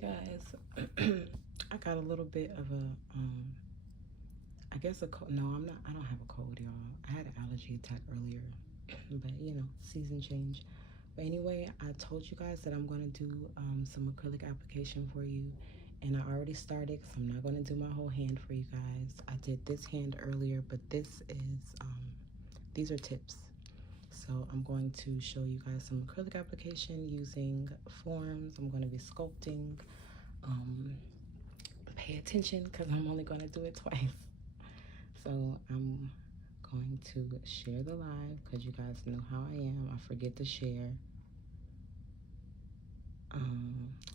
Hey guys, I got a little bit of a, I guess a cold. No, I don't have a cold, y'all. I had an allergy attack earlier, but you know, season change. But anyway, I told you guys that I'm going to do some acrylic application for you. And I already started, so I'm not going to do my whole hand for you guys. I did this hand earlier, but these are tips. So I'm going to show you guys some acrylic application using forms. I'm going to be sculpting. Pay attention because I'm only going to do it twice. So I'm going to share the live because you guys know how I am. I forget to share.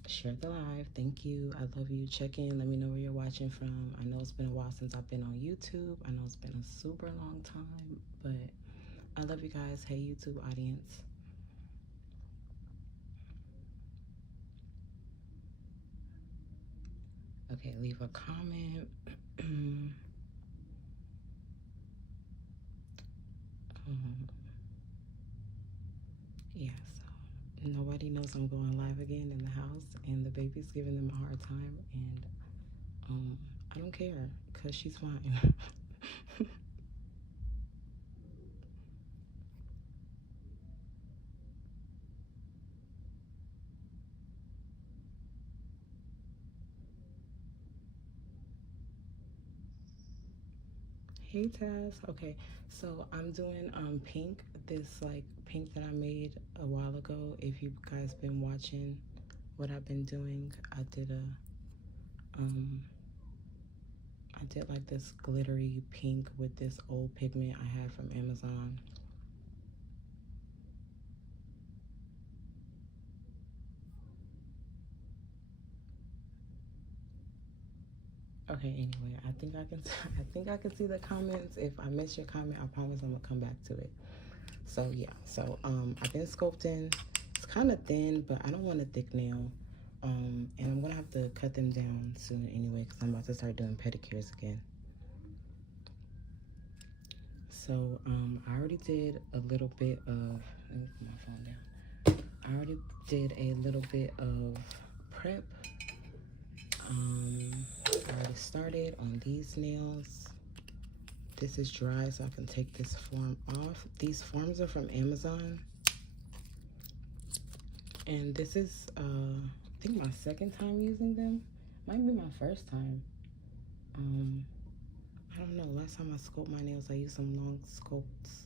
Share the live. Thank you. I love you. Check in. Let me know where you're watching from. I know it's been a while since I've been on YouTube. I know it's been a super long time, but I love you guys. Hey, YouTube audience. Okay, leave a comment. Yeah, so nobody knows I'm going live again in the house, and the baby's giving them a hard time, and I don't care because she's fine. Hey Tess. Okay, so I'm doing pink, this like pink that I made a while ago. If you guys been watching what I've been doing, I did like this glittery pink with this old pigment I had from Amazon. Okay, anyway, I think I can see the comments. If I miss your comment, I promise I'm gonna come back to it. So yeah, so I've been sculpting. It's kind of thin, but I don't want a thick nail. And I'm gonna have to cut them down soon anyway, because I'm about to start doing pedicures again. So I already did a little bit of, let me put my phone down. I already did a little bit of prep. I already started on these nails. This is dry, so I can take this form off. These forms are from Amazon. And this is, I think my second time using them. Might be my first time. I don't know. Last time I sculpted my nails, I used some long sculpts.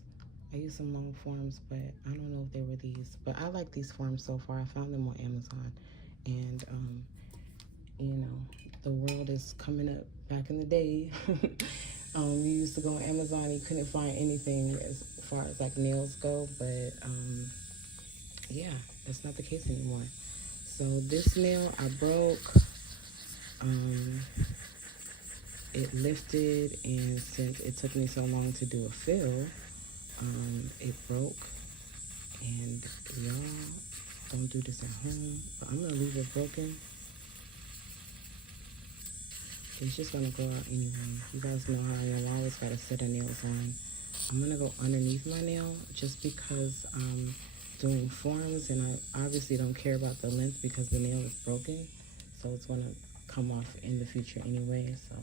I used some long forms, but I don't know if they were these. But I like these forms so far. I found them on Amazon. And, you know, the world is coming up. Back in the day, you used to go on Amazon, you couldn't find anything as far as like nails go, but yeah, that's not the case anymore. So this nail I broke, it lifted, and since it took me so long to do a fill, it broke. And y'all don't do this at home, but I'm gonna leave it broken. It's just gonna go out anyway. You guys know how I am. I always got a set of nails on. I'm gonna go underneath my nail just because I'm doing forms, and I obviously don't care about the length because the nail is broken. So it's gonna come off in the future anyway. So,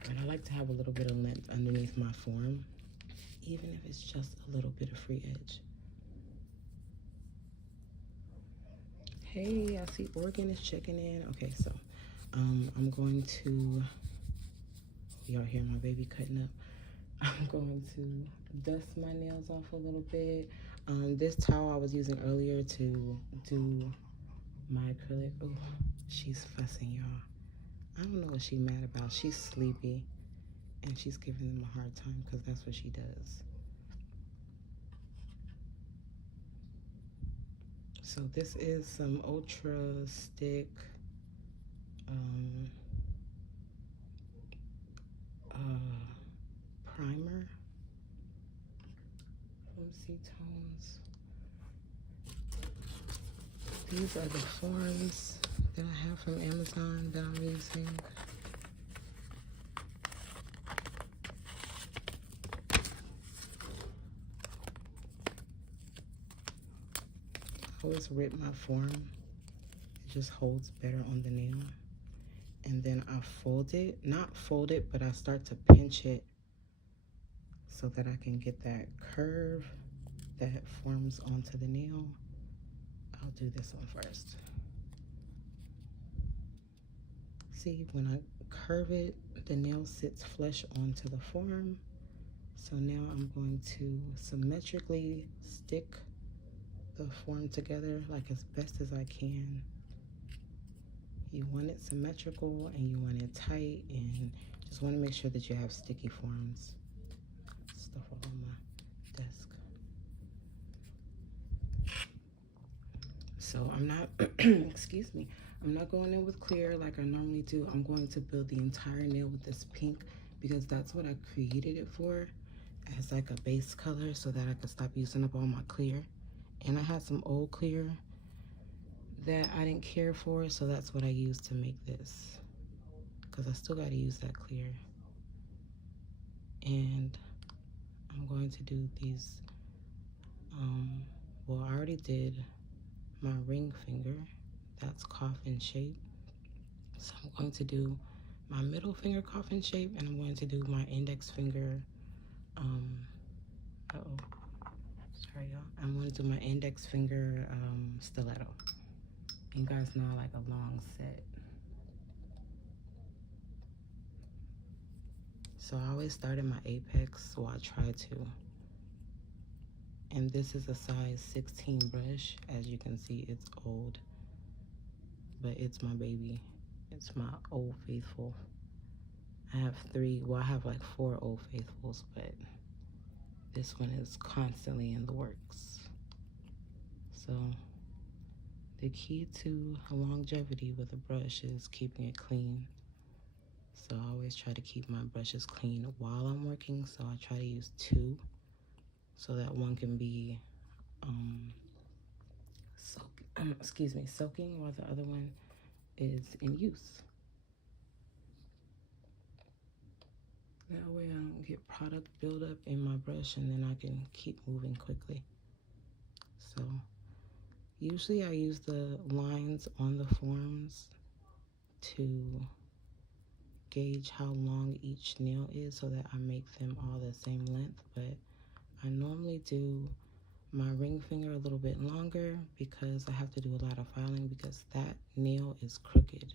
but I like to have a little bit of length underneath my form, even if it's just a little bit of free edge. Hey, I see Oregon is checking in. Okay, so I'm going to, y'all hear my baby cutting up. I'm going to dust my nails off a little bit. This towel I was using earlier to do my acrylic. Oh, she's fussing, y'all. I don't know what she's mad about. She's sleepy, and she's giving them a hard time because that's what she does. So this is some Ultra Stick primer from C-Tones. These are the forms that I have from Amazon that I'm using. always rip my form. It just holds better on the nail. And then I fold it, not fold it, but I start to pinch it so that I can get that curve that forms onto the nail. I'll do this one first. See, when I curve it, the nail sits flush onto the form. So now I'm going to symmetrically stick the form together like as best as I can. You want it symmetrical and you want it tight, and just want to make sure that you have sticky forms. Stuff all on my desk. So I'm not, excuse me, I'm not going in with clear like I normally do. I'm going to build the entire nail with this pink because that's what I created it for, as like a base color so that I could stop using up all my clear. And I had some old clear that I didn't care for, so that's what I used to make this, because I still got to use that clear. And I'm going to do these, well, I already did my ring finger, that's coffin shape. So I'm going to do my middle finger coffin shape, and I'm going to do my index finger, sorry y'all, I'm going to do my index finger stiletto. You guys know I like a long set. So I always start in my apex, so I try to. And this is a size 16 brush. As you can see, it's old, but it's my baby. It's my Old Faithful. I have I have like 4 Old Faithfuls, but this one is constantly in the works. So the key to longevity with a brush is keeping it clean. So I always try to keep my brushes clean while I'm working. So I try to use 2 so that one can be soaking while the other one is in use. That way I don't get product buildup in my brush, and then I can keep moving quickly. So usually I use the lines on the forms to gauge how long each nail is so that I make them all the same length, but I normally do my ring finger a little bit longer because I have to do a lot of filing because that nail is crooked.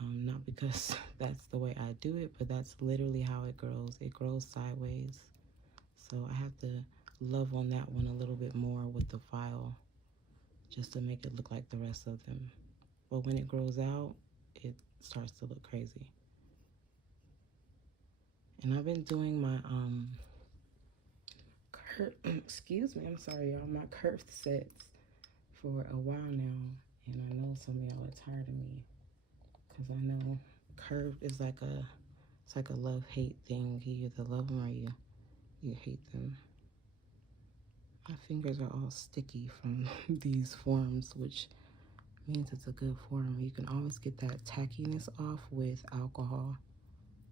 Not because that's the way I do it, but that's literally how it grows. It grows sideways. So I have to love on that one a little bit more with the file just to make it look like the rest of them. But when it grows out, it starts to look crazy. And I've been doing my excuse me, I'm sorry y'all, my curved sets for a while now, and I know some of y'all are tired of me because I know curved is like it's like a love-hate thing. You either love them or you hate them. My fingers are all sticky from these forms, which means it's a good form. You can always get that tackiness off with alcohol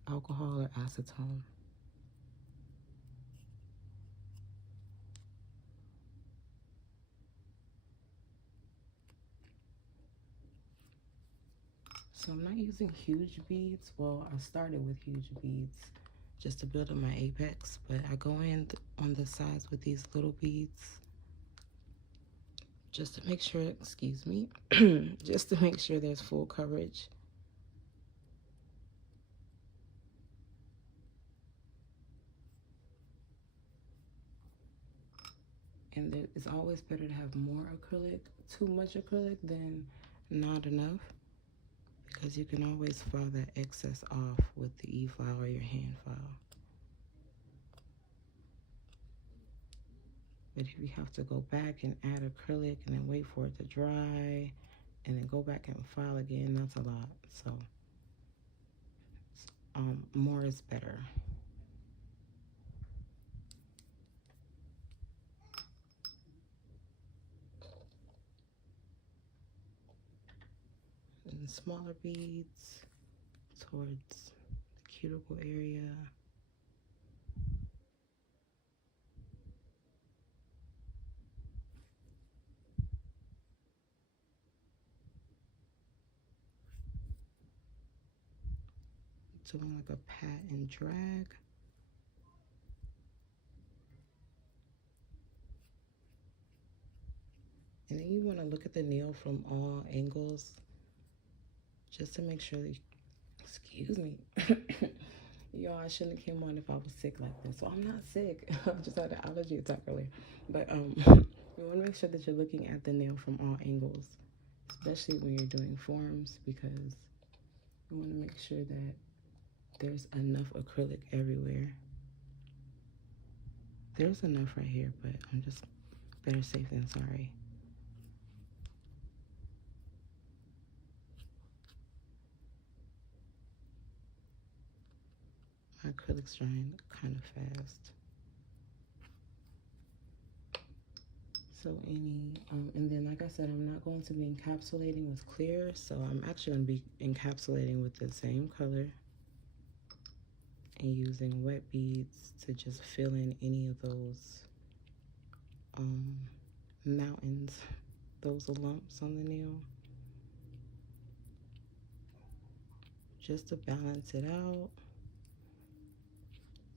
or acetone. So I'm not using huge beads. Well, I started with huge beads just to build up my apex, but I go in on the sides with these little beads just to make sure, excuse me, just to make sure there's full coverage. And it's always better to have more acrylic. Too much acrylic than not enough, because you can always file that excess off with the e-file or your hand file. But if you have to go back and add acrylic and then wait for it to dry and then go back and file again, that's a lot. So more is better. And smaller beads towards the cuticle area. doing like a pat and drag. And then you want to look at the nail from all angles just to make sure that excuse me. Y'all, I shouldn't have came on if I was sick like this. So I'm not sick. I just had an allergy attack earlier. But you want to make sure that you're looking at the nail from all angles, especially when you're doing forms, because you want to make sure that there's enough acrylic everywhere. There's enough right here, but I'm just better safe than sorry. My acrylic's drying kind of fast. So and then like I said, I'm not going to be encapsulating with clear, so I'm actually going to be encapsulating with the same color and using wet beads to just fill in any of those mountains, those lumps on the nail, just to balance it out.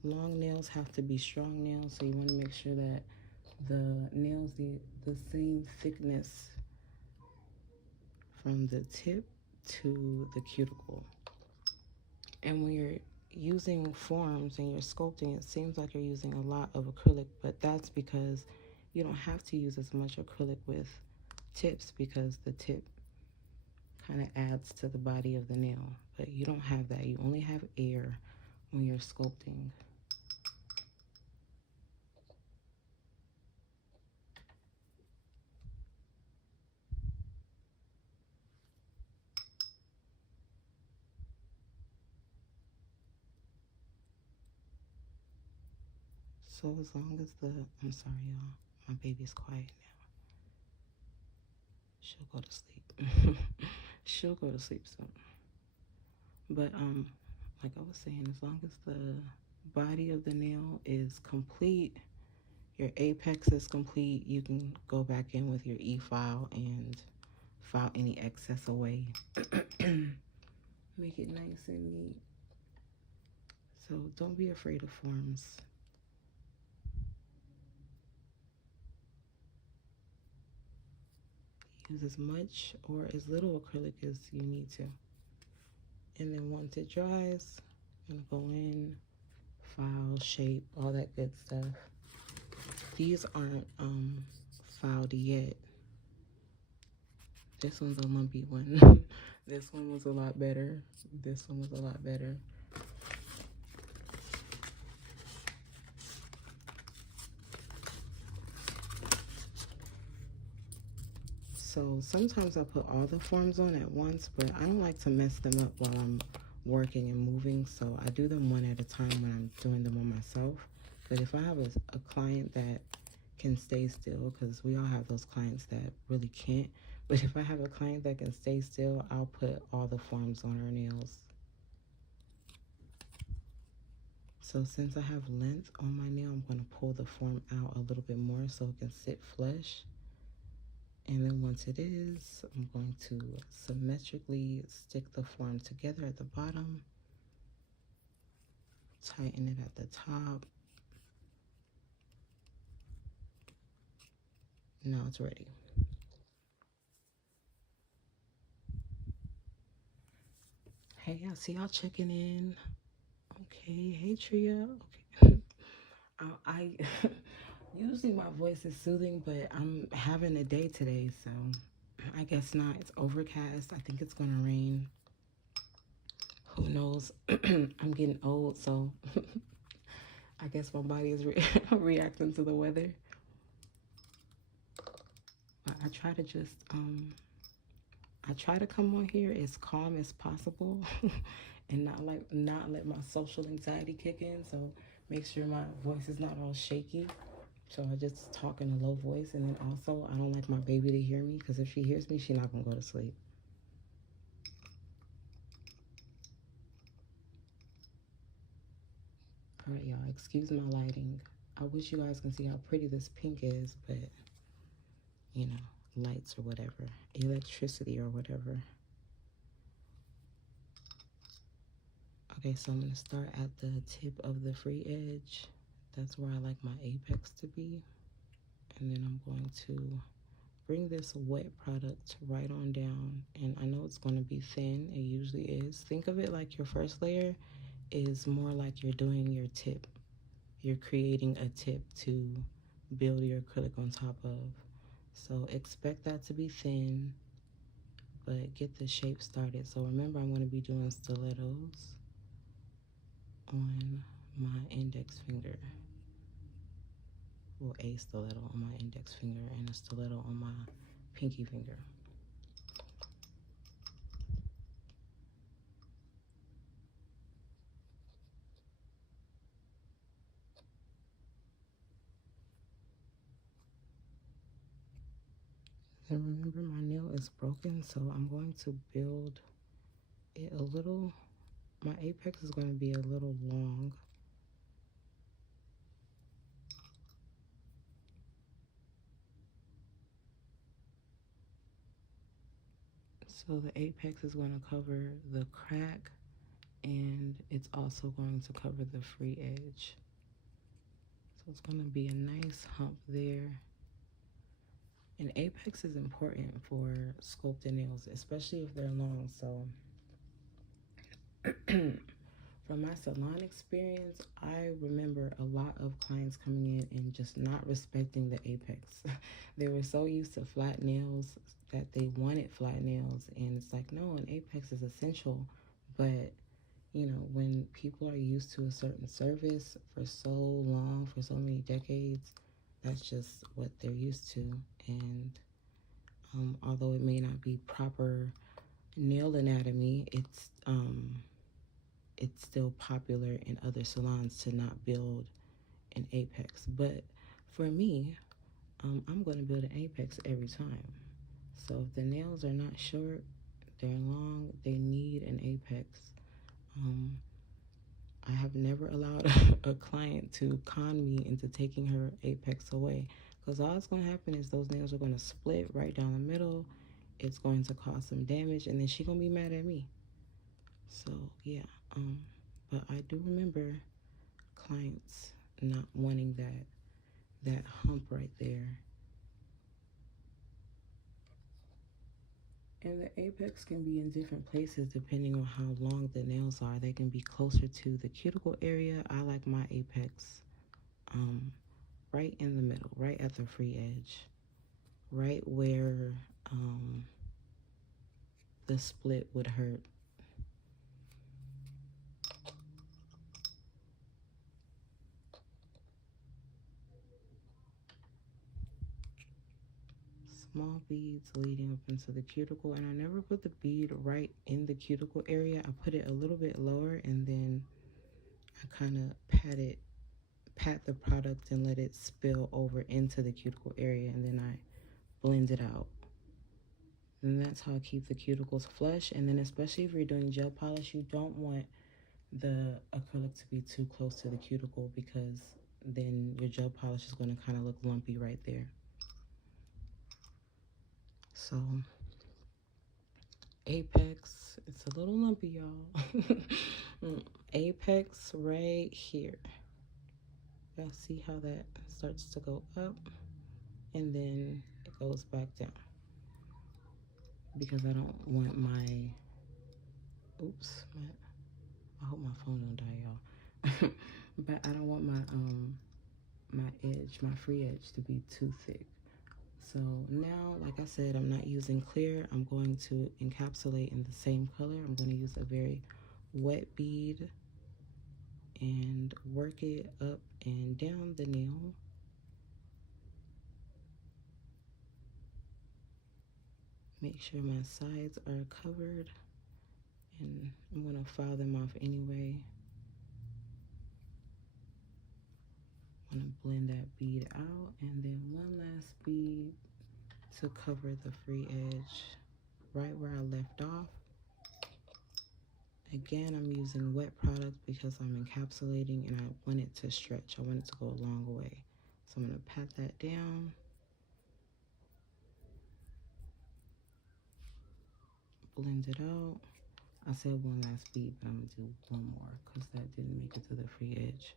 Long nails have to be strong nails, so you want to make sure that the nails the same thickness from the tip to the cuticle. And when you're using forms and you're sculpting, it seems like you're using a lot of acrylic, but that's because you don't have to use as much acrylic with tips, because the tip kind of adds to the body of the nail. But you don't have that. You only have air when you're sculpting. So as long as I'm sorry y'all, my baby's quiet now. She'll go to sleep. She'll go to sleep soon. But like I was saying, as long as the body of the nail is complete, your apex is complete, you can go back in with your e-file and file any excess away. Make it nice and neat. So don't be afraid of forms. Use as much or as little acrylic as you need to. And then once it dries, I'm gonna go in, file, shape, all that good stuff. These aren't filed yet. This one's a lumpy one. This one was a lot better. This one was a lot better. So sometimes I put all the forms on at once, but I don't like to mess them up while I'm working and moving. So I do them one at a time when I'm doing them on myself. But if I have a client that can stay still, because we all have those clients that really can't. But if I have a client that can stay still, I'll put all the forms on her nails. So since I have length on my nail, I'm going to pull the form out a little bit more so it can sit flush. And then once it is, I'm going to symmetrically stick the form together at the bottom, tighten it at the top. Now it's ready. Hey, I see y'all checking in. Okay, hey Tria. Okay. I usually my voice is soothing, but I'm having a day today, so I guess not. It's overcast. I think it's gonna rain. Who knows? I'm getting old, so I guess my body is reacting to the weather. But I try to just I try to come on here as calm as possible and not let my social anxiety kick in. So make sure my voice is not all shaky. So I just talk in a low voice, and then also I don't like my baby to hear me, because if she hears me, she's not gonna go to sleep. All right, y'all, excuse my lighting. I wish you guys can see how pretty this pink is, but you know, lights or whatever, electricity or whatever. Okay, so I'm going to start at the tip of the free edge. That's where I like my apex to be. And then I'm going to bring this wet product right on down. And I know it's going to be thin. It usually is. Think of it like your first layer is more like you're doing your tip. You're creating a tip to build your acrylic on top of. So expect that to be thin, but get the shape started. So remember, I'm going to be doing stilettos on my index finger. Well, a stiletto on my index finger and a stiletto on my pinky finger. And remember, my nail is broken, so I'm going to build it a little. My apex is going to be a little long. So the apex is going to cover the crack, and it's also going to cover the free edge. So it's going to be a nice hump there. And apex is important for sculpting nails, especially if they're long. So from my salon experience, I remember a lot of clients coming in and just not respecting the apex. They were so used to flat nails that they wanted flat nails, and it's like, no, an apex is essential. But you know, when people are used to a certain service for so long, for so many decades, that's just what they're used to. And although it may not be proper nail anatomy, it's still popular in other salons to not build an apex. But for me, I'm going to build an apex every time. So if the nails are not short, they're long, they need an apex. I have never allowed a client to con me into taking her apex away, because all that's going to happen is those nails are going to split right down the middle. It's going to cause some damage, and then she's going to be mad at me. So yeah, but I do remember clients not wanting that hump right there. And the apex can be in different places depending on how long the nails are. They can be closer to the cuticle area. I like my apex right in the middle, right at the free edge, right where the split would hurt. Small beads leading up into the cuticle, and I never put the bead right in the cuticle area. I put it a little bit lower, and then I kind of pat the product and let it spill over into the cuticle area, and then I blend it out. And that's how I keep the cuticles flush. And then especially if you're doing gel polish, you don't want the acrylic to be too close to the cuticle, because then your gel polish is going to kind of look lumpy right there. So apex, it's a little lumpy, y'all. Apex right here. Y'all see how that starts to go up and then it goes back down, because I don't want my, oops, I hope my phone don't die, y'all. But I don't want my edge, my free edge, to be too thick. So now, like I said, I'm not using clear. I'm going to encapsulate in the same color. I'm going to use a very wet bead and work it up and down the nail. Make sure my sides are covered, and I'm going to file them off anyway. I'm going to blend that bead out, and then one last bead to cover the free edge right where I left off. Again, I'm using wet product because I'm encapsulating and I want it to stretch. I want it to go a long way. So I'm going to pat that down. Blend it out. I said one last bead, but I'm gonna do one more because that didn't make it to the free edge.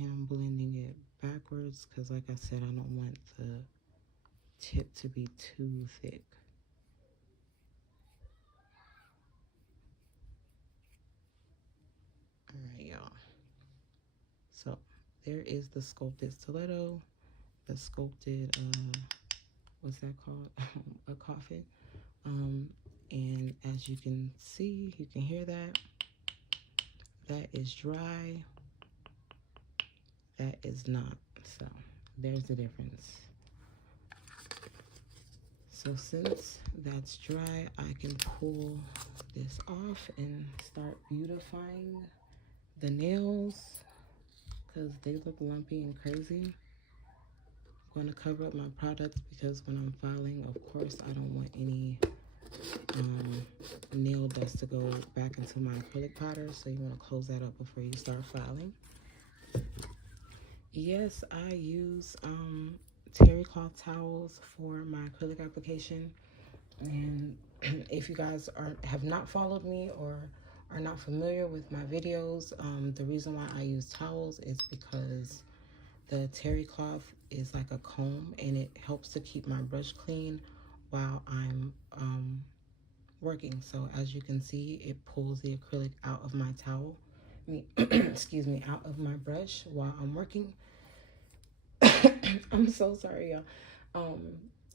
And I'm blending it backwards because, like I said, I don't want the tip to be too thick. All right, y'all. So there is the sculpted stiletto, the sculpted, what's that called? A coffin. And as you can see, you can hear that. That is dry. That is not. So there's the difference. So since that's dry, I can pull this off and start beautifying the nails because they look lumpy and crazy. I'm going to cover up my products because when I'm filing, of course, I don't want any nail dust to go back into my acrylic powder. So you want to close that up before you start filing. Yes, I use terry cloth towels for my acrylic application. And if you guys have not followed me or are not familiar with my videos, the reason why I use towels is because the terry cloth is like a comb and it helps to keep my brush clean while I'm working. So as you can see, it pulls the acrylic out of my towel, excuse me, out of my brush while I'm working. I'm so sorry, y'all.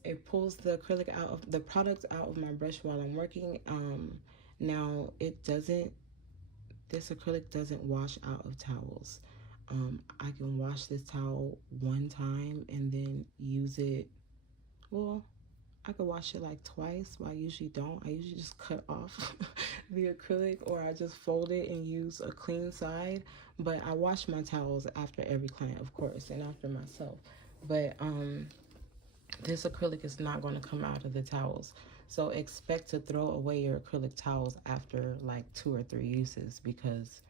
It pulls the acrylic out of the product out of my brush while I'm working. Now it doesn't. This acrylic doesn't wash out of towels. I can wash this towel one time and then use it. Well, I could wash it like twice, but I usually don't. I usually just cut off the acrylic or I just fold it and use a clean side. But I wash my towels after every client, of course, and after myself. But this acrylic is not going to come out of the towels. So expect to throw away your acrylic towels after like 2 or 3 uses, because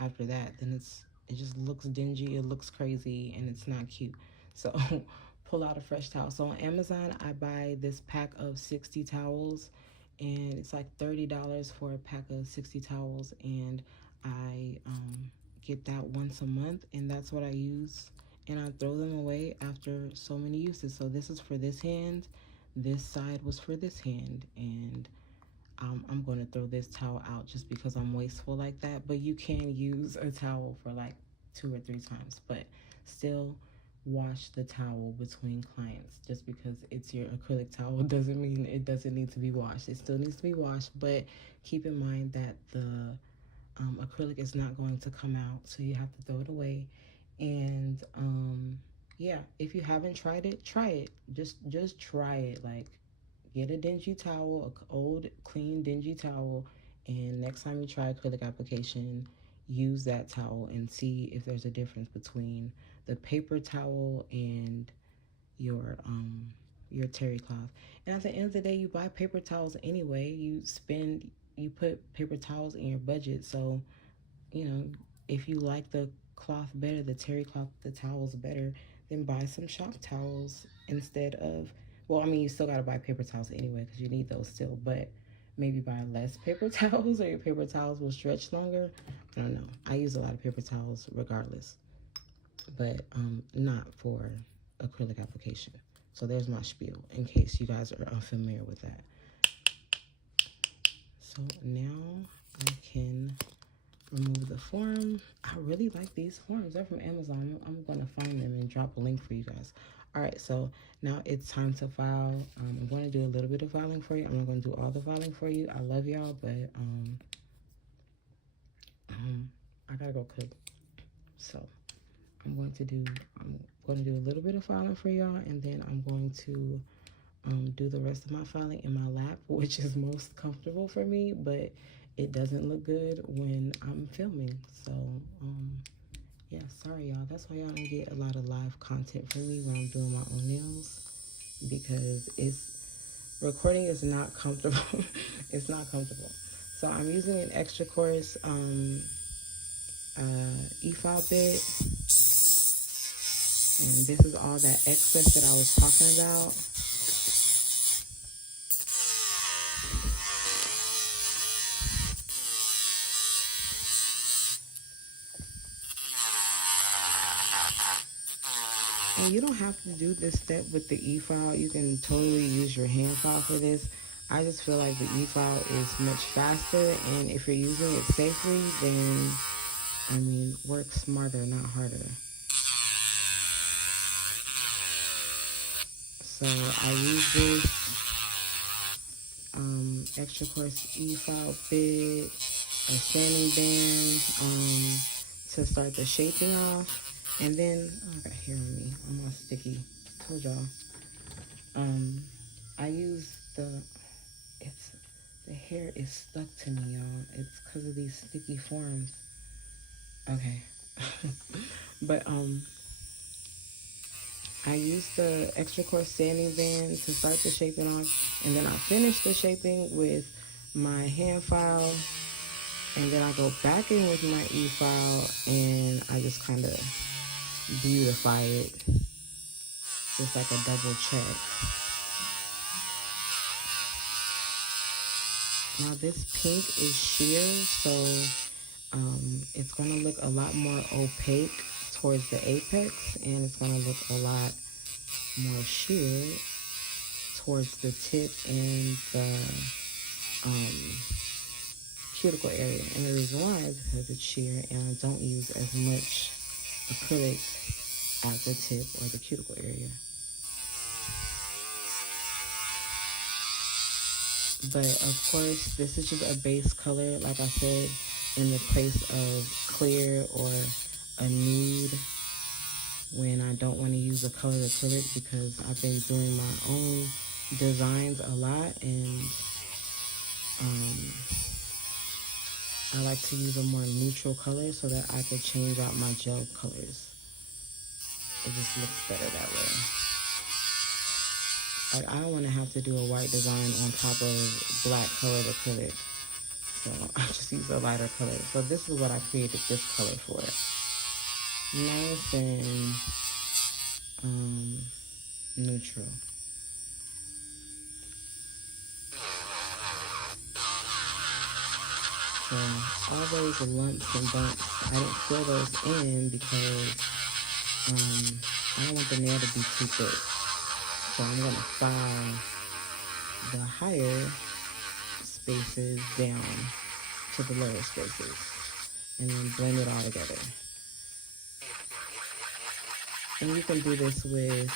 after that, then it just looks dingy, it looks crazy, and it's not cute. So pull out a fresh towel. So on Amazon, I buy this pack of 60 towels, and it's like $30 for a pack of 60 towels, and I get that once a month, and that's what I use. And I throw them away after so many uses. So this is for this hand, this side was for this hand, and I'm going to throw this towel out just because I'm wasteful like that. But you can use a towel for like 2 or 3 times, but still wash the towel between clients. Just because it's your acrylic towel doesn't mean it doesn't need to be washed. It still needs to be washed, but keep in mind that the acrylic is not going to come out, so you have to throw it away. And yeah, if you haven't tried it, try it. Just try it. Like, get a dingy towel, an old clean dingy towel, and next time you try acrylic application, use that towel and see if there's a difference between the paper towel and your terry cloth. And at the end of the day, you buy paper towels anyway. You put paper towels in your budget. So, you know, if you like the cloth better, the terry cloth, the towels better, then buy some shop towels instead of, well, I mean, you still got to buy paper towels anyway because you need those still, but maybe buy less paper towels or your paper towels will stretch longer. I don't know. I use a lot of paper towels regardless, but not for acrylic application. So there's my spiel in case you guys are unfamiliar with that. So now I can remove the form. I really like these forms. They're from Amazon. I'm going to find them and drop a link for you guys. All right, so now it's time to file. I'm going to do a little bit of filing for you. I'm not going to do all the filing for you. I love y'all, but I gotta go cook. So I'm going to do a little bit of filing for y'all, and then I'm going to do the rest of my filing in my lap, which is most comfortable for me, but it doesn't look good when I'm filming. So yeah, sorry y'all. That's why y'all don't get a lot of live content from me when I'm doing my own nails, because recording is not comfortable. It's not comfortable. So I'm using an extra coarse e-file bit. And this is all that excess that I was talking about. And you don't have to do this step with the e-file. You can totally use your hand file for this. I just feel like the e-file is much faster, and if you're using it safely, then, I mean, work smarter, not harder. So I use this extra coarse e-file bit, a sanding band to start the shaping off. And then, oh, I got hair on me. I'm all sticky. Told y'all. I use the hair is stuck to me, y'all. It's because of these sticky forms. Okay. But, I use the extra coarse sanding band to start the shaping off. And then I finish the shaping with my hand file. And then I go back in with my e-file and I just kind of beautify it, just like a double check. Now this pink is sheer, so it's going to look a lot more opaque towards the apex, and it's going to look a lot more sheer towards the tip and the cuticle area. And the reason why is because it's sheer and I don't use as much acrylic at the tip or the cuticle area. But of course, this is just a base color, like I said, in the place of clear or a nude when I don't want to use a colored acrylic, because I've been doing my own designs a lot, and I like to use a more neutral color so that I could change out my gel colors. It just looks better that way. Like, I don't want to have to do a white design on top of black colored acrylic. So I just use a lighter color. So this is what I created this color for. Nice and neutral. So all those lumps and bumps, I didn't fill those in because I don't want the nail to be too thick. So I'm going to file the higher spaces down to the lower spaces and then blend it all together. And you can do this with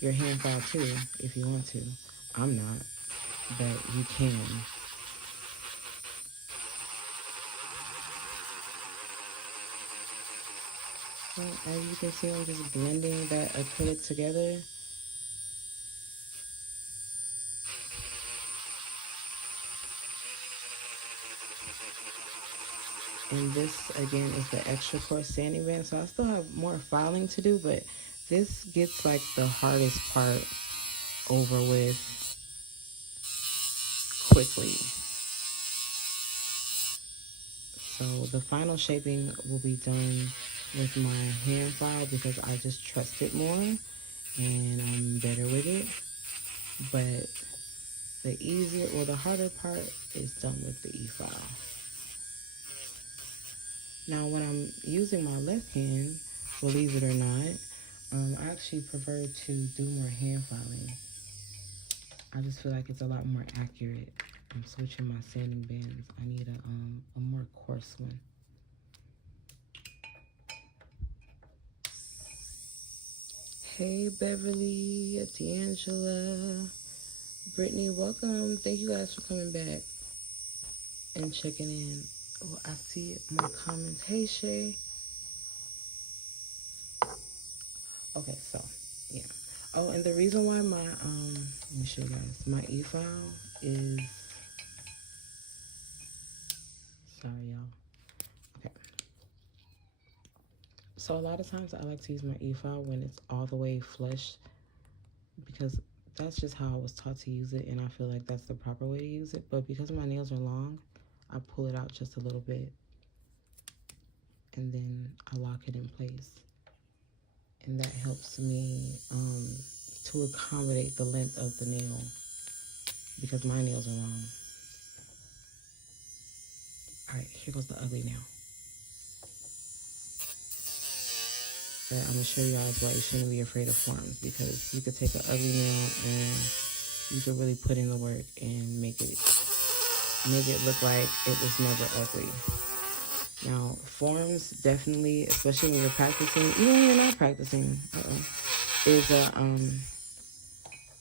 your hand file too if you want to. I'm not, but you can. So as you can see, I'm just blending that acrylic together. And this, again, is the extra coarse sanding band. So I still have more filing to do, but this gets like the hardest part over with quickly. So the final shaping will be done with my hand file because I just trust it more and I'm better with it. But the easier or the harder part is done with the e-file. Now, when I'm using my left hand, believe it or not, I actually prefer to do more hand filing. I just feel like it's a lot more accurate. I'm switching my sanding bands. I need a more coarse one. Hey, Beverly, D'Angela, Brittany, welcome. Thank you guys for coming back and checking in. Oh, I see more comments. Hey, Shay. Okay, so, yeah. Oh, and the reason why my, let me show you guys, my e-file is, sorry, y'all. Okay. So a lot of times I like to use my e-file when it's all the way flush because that's just how I was taught to use it, and I feel like that's the proper way to use it. But because my nails are long, I pull it out just a little bit and then I lock it in place. and that helps me to accommodate the length of the nail because my nails are long. All right, here goes the ugly nail. But I'm gonna show you guys why you shouldn't be afraid of forms, because you could take an ugly nail and you could really put in the work and make it look like it was never ugly. Now, forms definitely, especially when you're practicing, even when you're not practicing, is a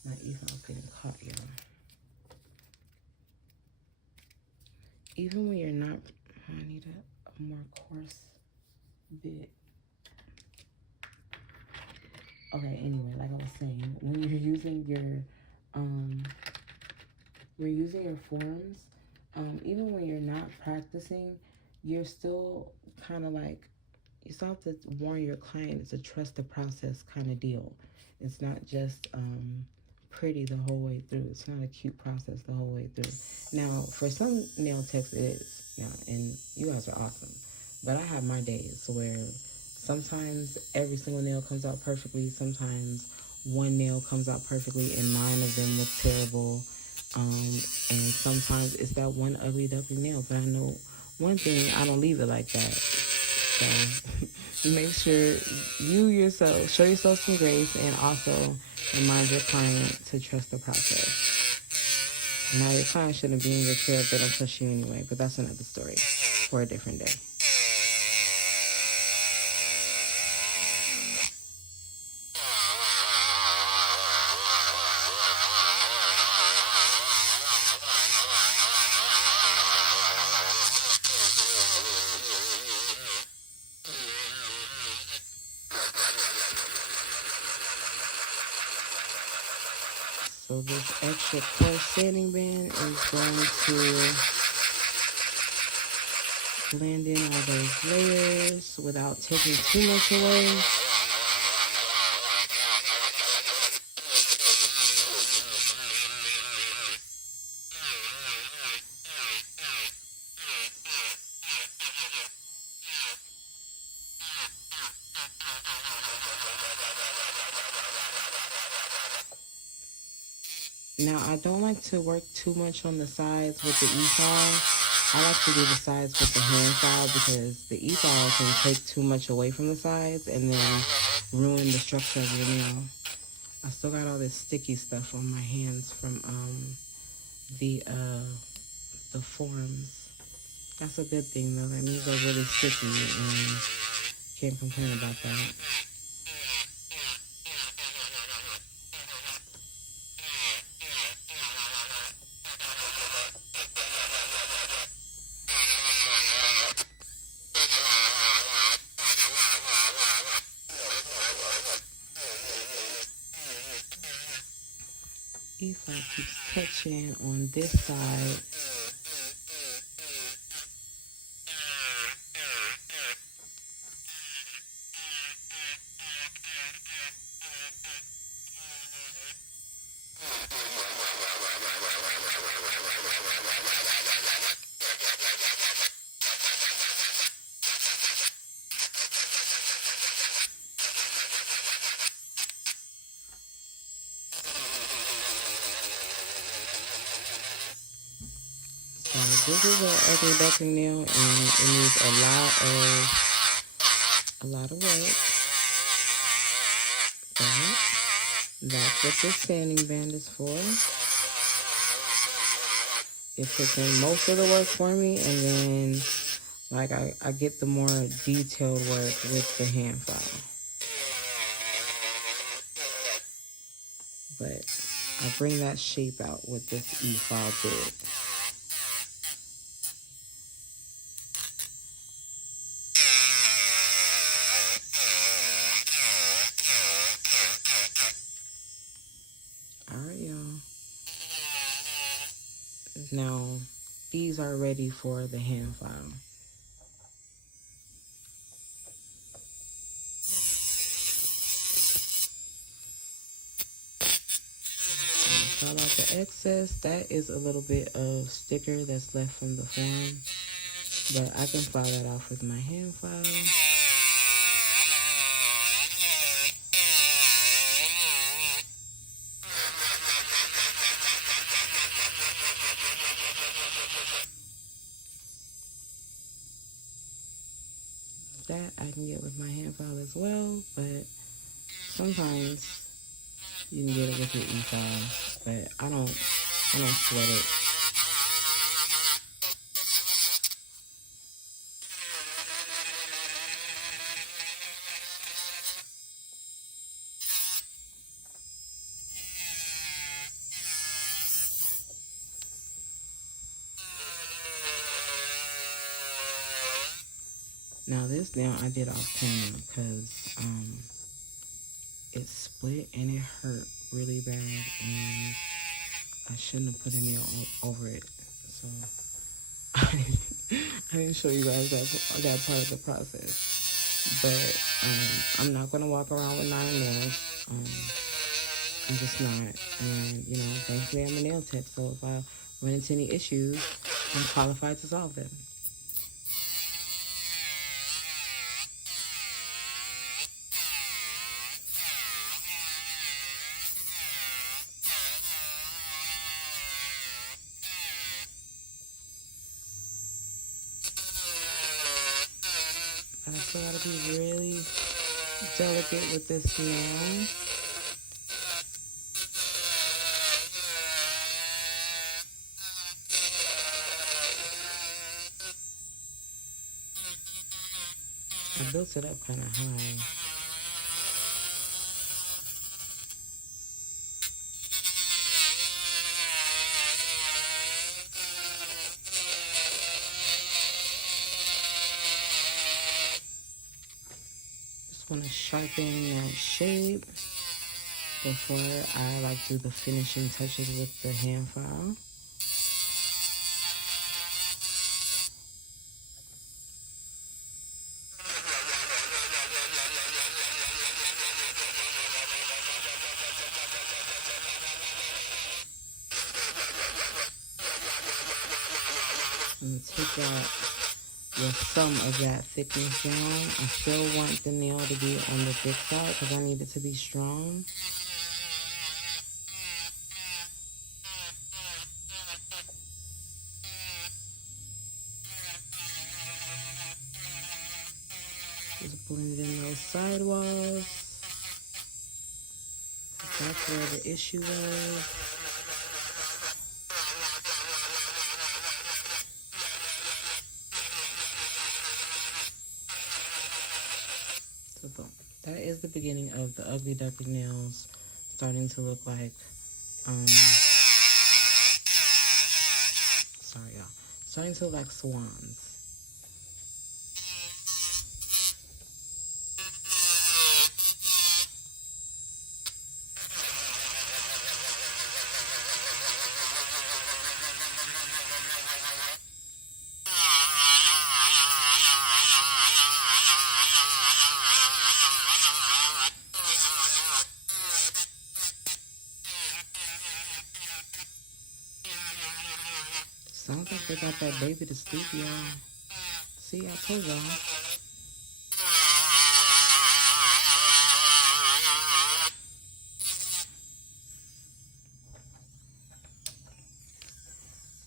my e-file's getting caught, y'all. Even when you're not, I need a more coarse bit. Okay, anyway, like I was saying, when you're using your forms, even when you're not practicing, you're still kind of like, you still have to warn your client it's a trust the process kind of deal. It's not just pretty the whole way through. It's not a cute process the whole way through. Now, for some nail techs it is. Now, and you guys are awesome. But I have my days where sometimes every single nail comes out perfectly. Sometimes one nail comes out perfectly and 9 of them look terrible. And sometimes it's that one ugly duckling nail. But I know one thing, I don't leave it like that. So make sure you yourself, show yourself some grace, and also remind your client to trust the process. Now, your client shouldn't be in your chair if they don't trust you anyway, but that's another story for a different day. So this extra coarse sanding band is going to blend in all those layers without taking too much away. Now, I don't like to work too much on the sides with the e-file. I like to do the sides with the hand file because the e-file can take too much away from the sides and then ruin the structure of your nail. I still got all this sticky stuff on my hands from the forms. That's a good thing though. That means they're really sticky and can't complain about that. If I keep touching on this side, this is an ugly duckling nail, and it needs a lot of work. But that's what this sanding band is for. It puts in most of the work for me, and then like I get the more detailed work with the hand file. But I bring that shape out with this e-file bit. Now, these are ready for the hand file. File out the excess. That is a little bit of sticker that's left from the form, but I can file that off with my hand file. that I can get with my hand file as well, but sometimes you can get it with your e-file, but I don't sweat it. Now this nail I did off camera because it split and it hurt really bad, and I shouldn't have put a nail over it. So I didn't show you guys that part of the process. But I'm not gonna walk around with 9 nails. I'm just not. And you know, thankfully I'm a nail tech, so if I run into any issues, I'm qualified to solve them. But I still gotta be really delicate with this nail. I built it up kind of high. Just want to sharpen that shape before I do the finishing touches with the hand file. And take out some of that thickness down. I still want the nail to be on the thick side because I need it to be strong. Just blend in those sidewalls. That's where the issue was. So boom. That is the beginning of the ugly duckling nails starting to look like, sorry y'all, starting to look like swans. Sounds like they got that baby to sleep, y'all. See, I told y'all.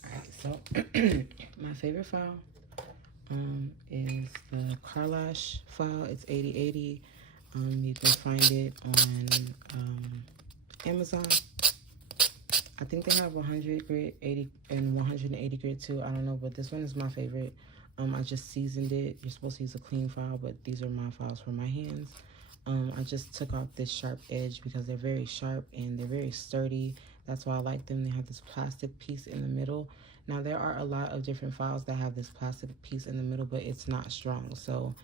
Alright, so my favorite file is the Carlash file. It's 8080. You can find it on Amazon. I think they have 100 grit, 80, and 180 grit too. I don't know, but this one is my favorite. I just seasoned it. You're supposed to use a clean file, but these are my files for my hands. I just took off this sharp edge because they're very sharp and they're very sturdy. That's why I like them. They have this plastic piece in the middle. Now, there are a lot of different files that have this plastic piece in the middle, but it's not strong. So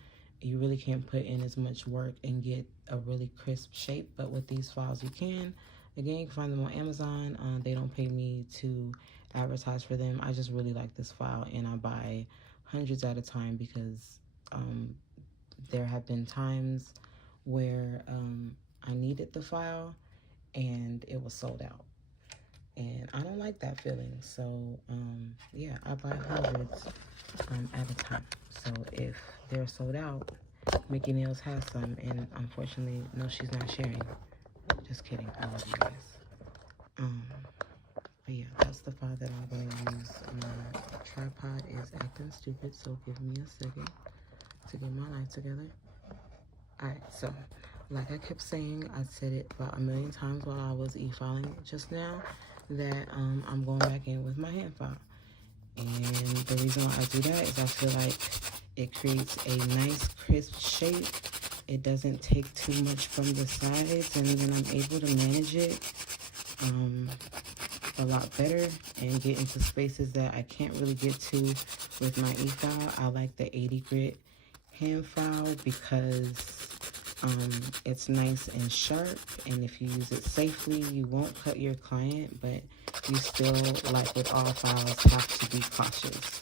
you really can't put in as much work and get a really crisp shape. But with these files, you can. Again, you can find them on Amazon. They don't pay me to advertise for them. I just really like this file, and I buy hundreds at a time because there have been times where I needed the file and it was sold out. And I don't like that feeling. So, yeah, I buy hundreds at a time. So if they're sold out, Mickey Nails has some, and unfortunately, no, she's not sharing. Just kidding. I love you guys. But yeah, that's the file that I'm going to use. My tripod is acting stupid, so give me a second. to get my life together. Alright, so like I kept saying, I said it about a million times while I was e-filing just now, that I'm going back in with my hand file. And the reason why I do that is I feel like it creates a nice crisp shape. It doesn't take too much from the sides, and then I'm able to manage it a lot better and get into spaces that I can't really get to with my e-file. I like the 80 grit hand file because it's nice and sharp, and if you use it safely, you won't cut your client, but you still, like with all files, have to be cautious.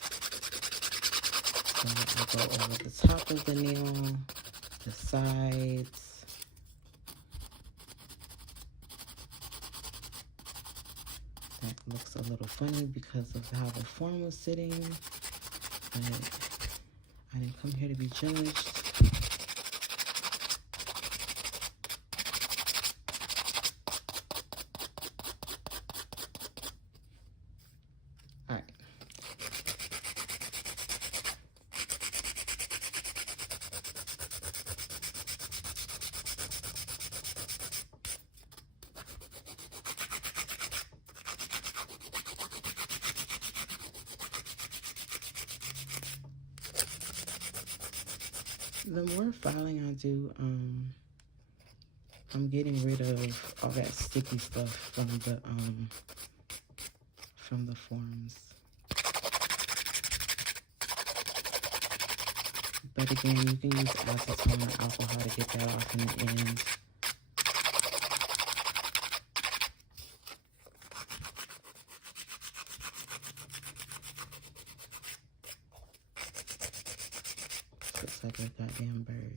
So I go over the top of the nail, the sides. That looks a little funny because of how the form was sitting, but I didn't come here to be judged. The more filing I do, I'm getting rid of all that sticky stuff from the forms. But again, you can use acetone or alcohol to get that off in the end. Looks like a goddamn bird.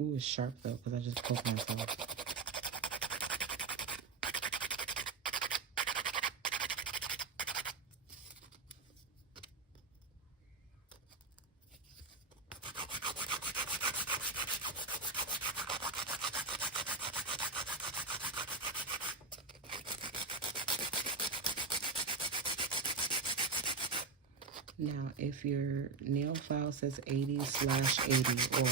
Ooh, it's sharp though, because I just poked myself. Now, if your nail file says 80/80 or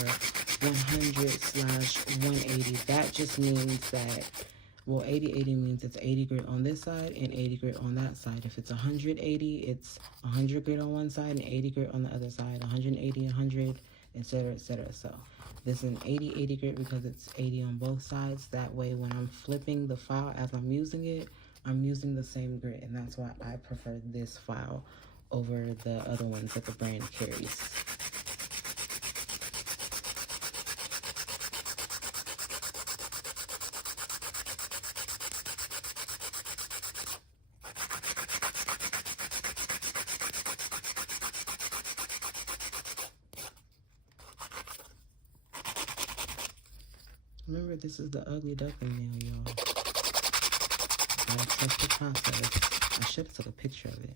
100/180, that just means that, well, 80/80 means it's 80 grit on this side and 80 grit on that side. If it's 180, it's 100 grit on one side and 80 grit on the other side, 180, 100, etc., etc. So this is an 80/80 grit because it's 80 on both sides. That way, when I'm flipping the file as I'm using it, I'm using the same grit, and that's why I prefer this file over the other ones that the brand carries. Remember, this is the ugly duckling nail, y'all. I trust the process. I should have took a picture of it.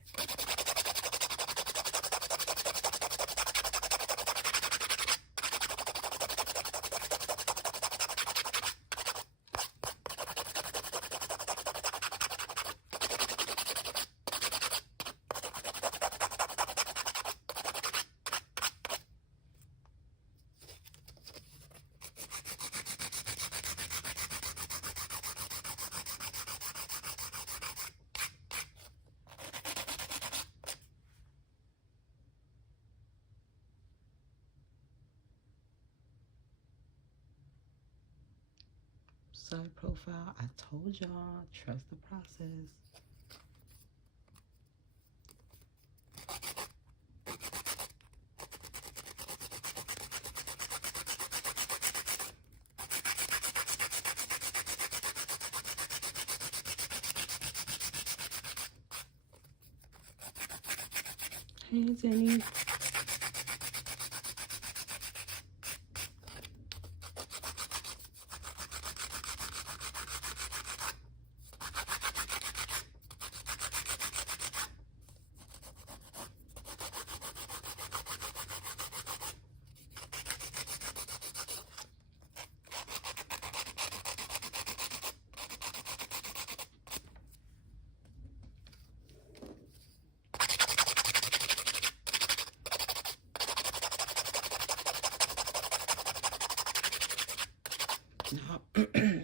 Side profile, I told y'all, trust the process. Hey, Jenny.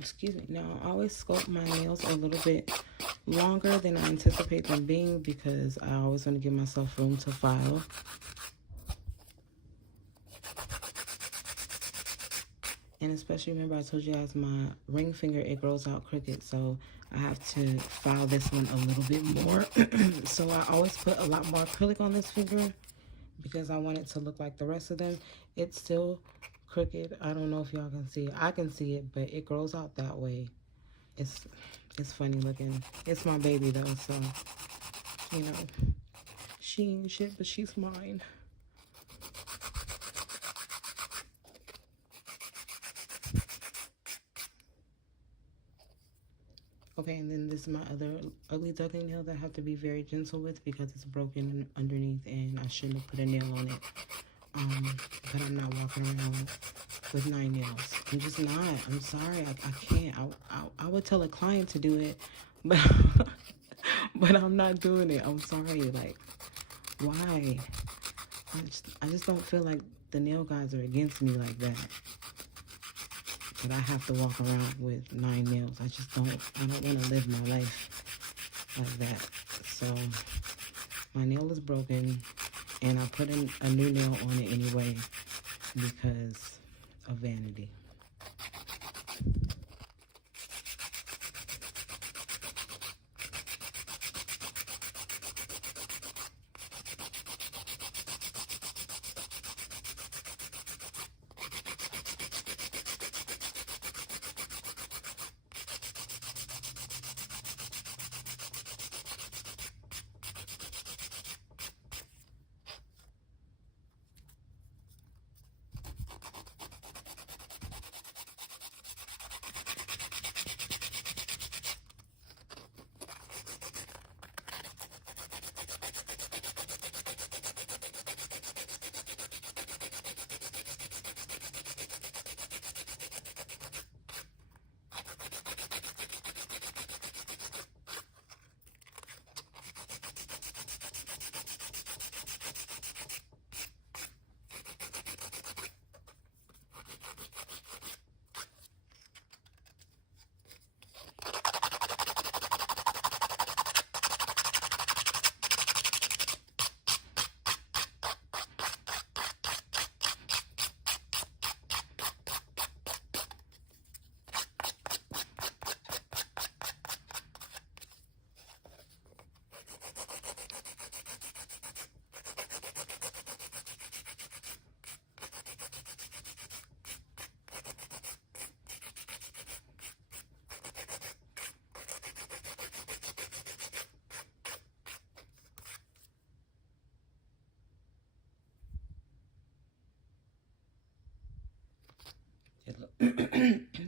excuse me. Now, I always sculpt my nails a little bit longer than I anticipate them being because I always want to give myself room to file. And especially, remember I told you guys my ring finger, it grows out crooked, so I have to file this one a little bit more. So I always put a lot more acrylic on this finger because I want it to look like the rest of them. It's still crooked. I don't know if y'all can see it. I can see it, but it grows out that way. It's funny looking. It's my baby though, so you know, she ain't shit, but she's mine. Okay, and then this is my other ugly duckling nail that I have to be very gentle with because it's broken underneath and I shouldn't have put a nail on it. But I'm not walking around with 9 nails. I'm just not. I'm sorry. I can't. I would tell a client to do it, but but I'm not doing it. I'm sorry. Like, why? I just don't feel like the nail guys are against me like that. But I have to walk around with 9 nails. I don't want to live my life like that. So my nail is broken and I put in a new nail on it anyway because of vanity.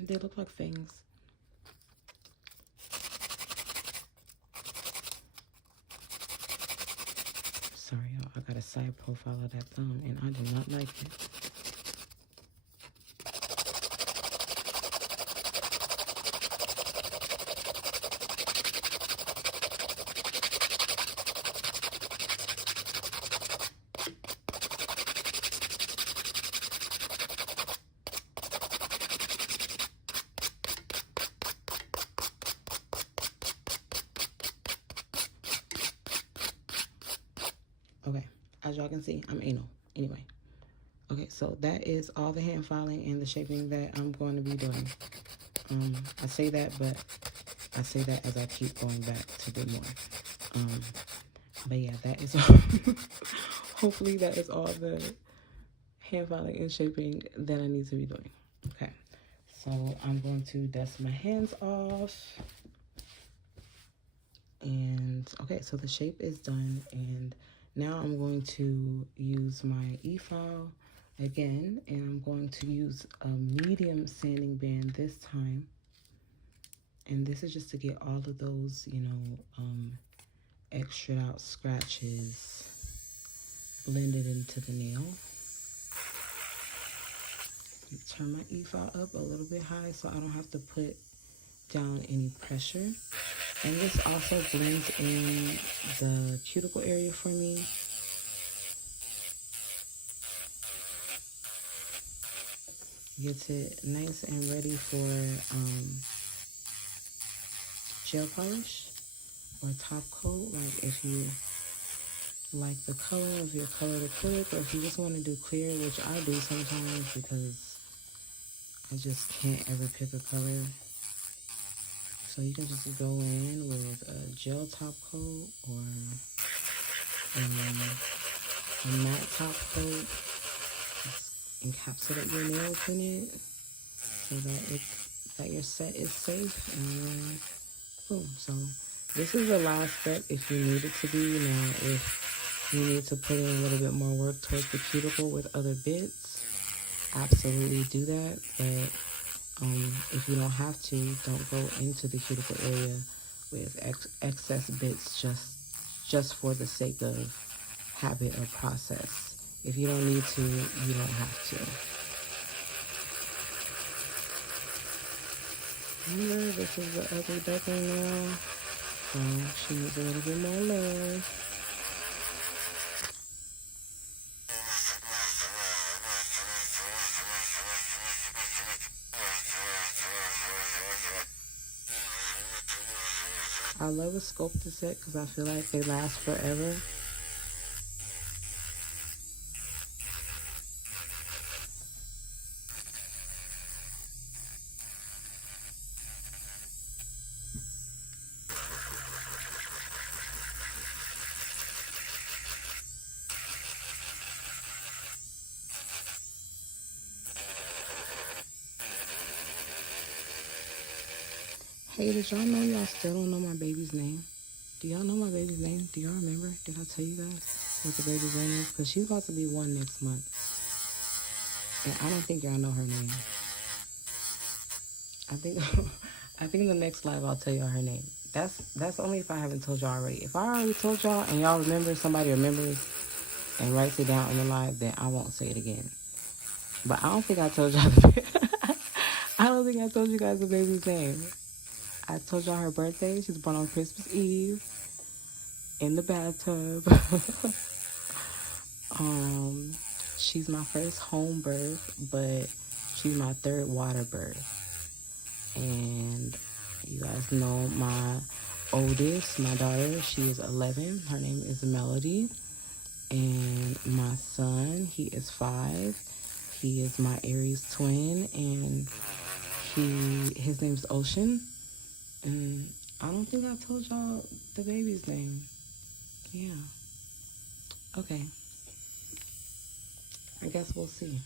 They look like fangs. Sorry, y'all. I got a side profile of that thumb, and I do not like it. Okay, as y'all can see, I'm anal. Anyway, okay, so that is all the hand filing and the shaping that I'm going to be doing. I say that, but I say that as I keep going back to do more. But yeah, that is all. Hopefully that is all the hand filing and shaping that I need to be doing. Okay, so I'm going to dust my hands off. And okay, so the shape is done, and now I'm going to use my e-file again, and I'm going to use a medium sanding band this time. And this is just to get all of those, you know, extra out scratches blended into the nail. Turn my e-file up a little bit high so I don't have to put down any pressure. And this also blends in the cuticle area for me. Gets it nice and ready for gel polish or top coat. Like if you like the color of your color to quick, or if you just want to do clear, which I do sometimes because I just can't ever pick a color. So you can just go in with a gel top coat or a matte top coat. Just encapsulate your nails in it so that your set is safe, and boom. So this is the last step if you need it to be. Now if you need to put in a little bit more work towards the cuticle with other bits, absolutely do that. But if you don't have to, don't go into the cuticle area with excess bits just for the sake of habit or process. If you don't need to, you don't have to. Remember, this is the ugly duckling now, so she needs a little bit more love. I love a sculpted set because I feel like they last forever. Hey, did y'all know y'all still don't know my baby's name? Do y'all know my baby's name? Do y'all remember? Did I tell you guys what the baby's name is? Because she's about to be 1 next month. And I don't think y'all know her name. I think I think the next live I'll tell y'all her name. That's only if I haven't told y'all already. If I already told y'all and y'all remember, somebody remembers and writes it down on the live, then I won't say it again. But I don't think I told y'all I don't think I told you guys the baby's name. I told y'all her birthday. She's born on Christmas Eve in the bathtub. She's my first home birth, but she's my 3rd water birth. And you guys know my oldest, my daughter, she is 11. Her name is Melody. And my son, he is 5. He is my Aries twin, and his name's Ocean. And I don't think I told y'all the baby's name. Yeah. Okay. I guess we'll see.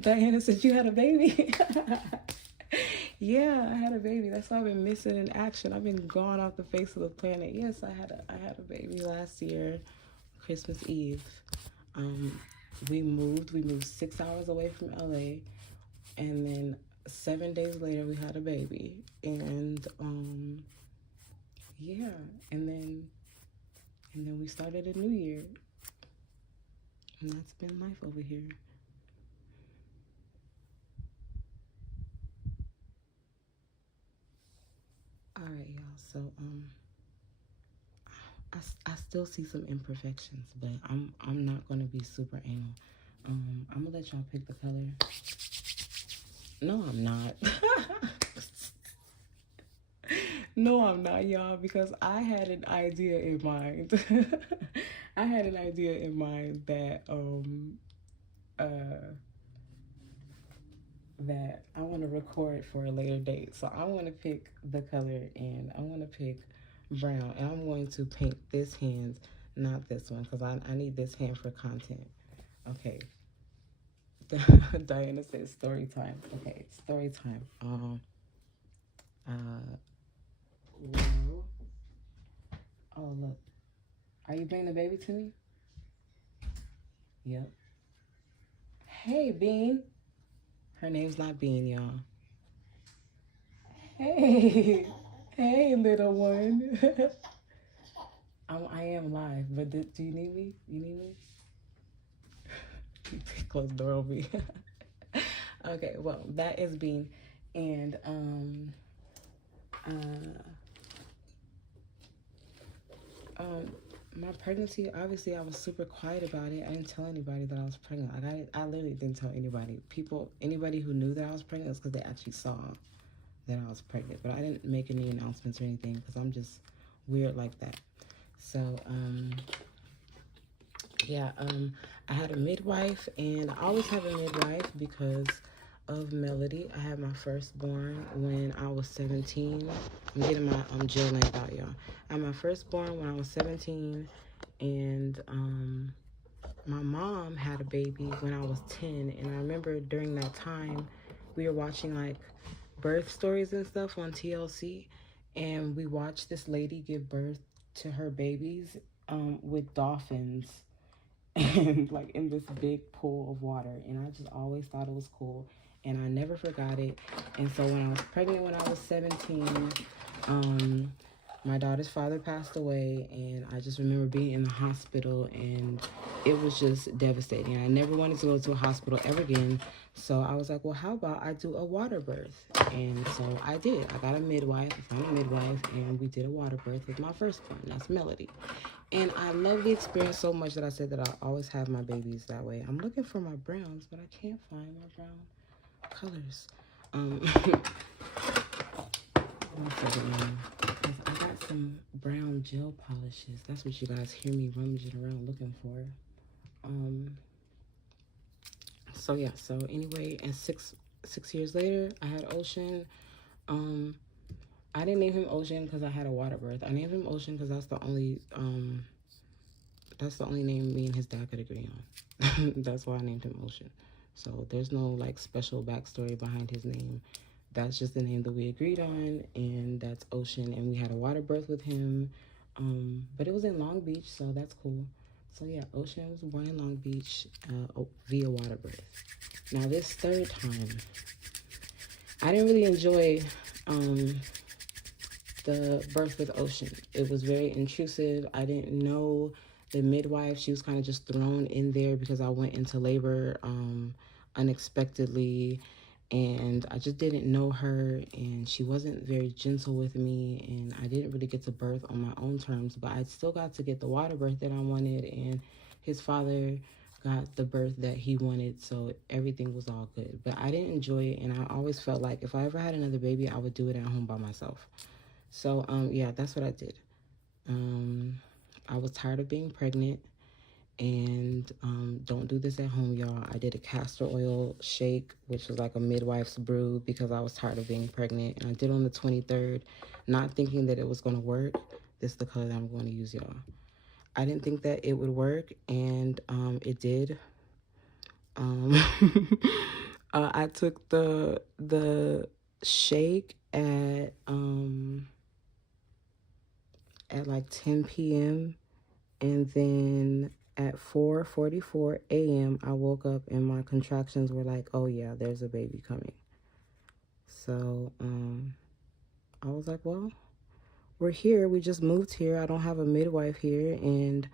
Diana said you had a baby. Yeah, I had a baby. That's why I've been missing in action. I've been gone off the face of the planet. Yes, I had a baby last year, Christmas Eve. We moved 6 hours away from LA, and then 7 days later we had a baby. And yeah, and then we started a new year. And that's been life over here. All right, y'all. So I still see some imperfections, but I'm not gonna be super anal. I'm gonna let y'all pick the color. No, I'm not. No, I'm not, y'all, because I had an idea in mind. I had an idea in mind that that I want to record for a later date. So I want to pick the color, and I want to pick brown, and I'm going to paint this hand, not this one, because I need this hand for content. Okay. Diana says story time. Okay, story time. Well, oh look, are you bringing the baby to me? Yep. Hey, Bean. Her name's not Bean, y'all. Hey, hey, little one. I am live, but do you need me? You need me? Close the door over me. Okay, well, that is Bean, and my pregnancy, obviously, I was super quiet about it. I didn't tell anybody that I was pregnant. Like, I literally didn't tell anybody. Anybody who knew that I was pregnant was because they actually saw that I was pregnant. But I didn't make any announcements or anything because I'm just weird like that. So, yeah, I had a midwife, and I always have a midwife because of Melody. I had my firstborn when I was 17. I'm getting my Jill lamp out, y'all. I had my firstborn when I was 17, and my mom had a baby when I was 10. And I remember during that time, we were watching like birth stories and stuff on TLC, and we watched this lady give birth to her babies with dolphins and like in this big pool of water, and I just always thought it was cool, and I never forgot it. And so when I was pregnant when I was 17, my daughter's father passed away, and I just remember being in the hospital, and it was just devastating. I never wanted to go to a hospital ever again. So I was like, well, how about I do a water birth? And so I did. I got a midwife, I found a midwife, and we did a water birth with my firstborn. That's Melody. And I love the experience so much that I said that I always have my babies that way. I'm looking for my browns, but I can't find my brown colors. One second now, because I got some brown gel polishes. That's what you guys hear me rummaging around looking for. So yeah, so anyway, and six years later, I had Ocean. I didn't name him Ocean because I had a water birth. I named him Ocean because that's the only name me and his dad could agree on. That's why I named him Ocean. So there's no like special backstory behind his name. That's just the name that we agreed on, and that's Ocean. And we had a water birth with him, but it was in Long Beach, so that's cool. So yeah, Ocean was born in Long Beach via water birth. Now this third time, I didn't really enjoy the birth with Ocean. It was very intrusive. I didn't know the midwife. She was kind of just thrown in there because I went into labor unexpectedly, and I just didn't know her, and she wasn't very gentle with me, and I didn't really get to birth on my own terms, but I still got to get the water birth that I wanted, and his father got the birth that he wanted, so everything was all good. But I didn't enjoy it, and I always felt like if I ever had another baby, I would do it at home by myself. So, yeah, that's what I did. I was tired of being pregnant, and don't do this at home, y'all. I did a castor oil shake, which was like a midwife's brew, because I was tired of being pregnant, and I did it on the 23rd, not thinking that it was going to work. This is the color that I'm going to use, y'all. I didn't think that it would work, and it did. I took the shake at like 10 p.m. and then at 4:44 a.m. I woke up and my contractions were like, oh yeah, there's a baby coming. So I was like, well, we're here. We just moved here. I don't have a midwife here, and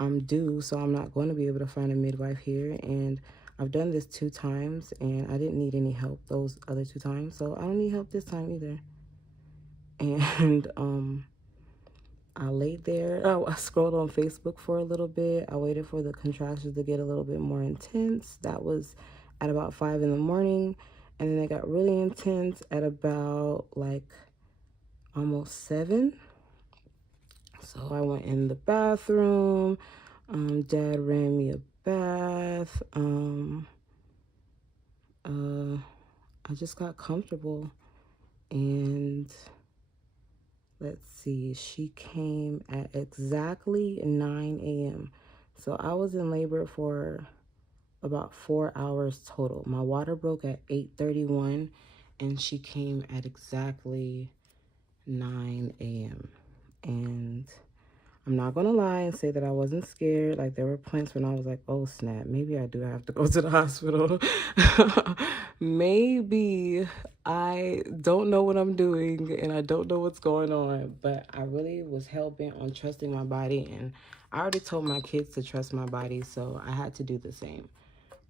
I'm due, so I'm not going to be able to find a midwife here. And I've done this 2 times, and I didn't need any help those other 2 times, so I don't need help this time either. And I laid there. Oh, I scrolled on Facebook for a little bit. I waited for the contractions to get a little bit more intense. That was at about 5 in the morning. And then they got really intense at about like almost 7. So I went in the bathroom. Dad ran me a bath. I just got comfortable, and let's see, she came at exactly 9 a.m. So I was in labor for about 4 hours total. My water broke at 8:31, and she came at exactly 9 a.m. And I'm not gonna lie and say that I wasn't scared. Like, there were points when I was like, oh snap, maybe I do have to go to the hospital. Maybe I don't know what I'm doing and I don't know what's going on, but I really was hell-bent on trusting my body, and I already told my kids to trust my body, so I had to do the same.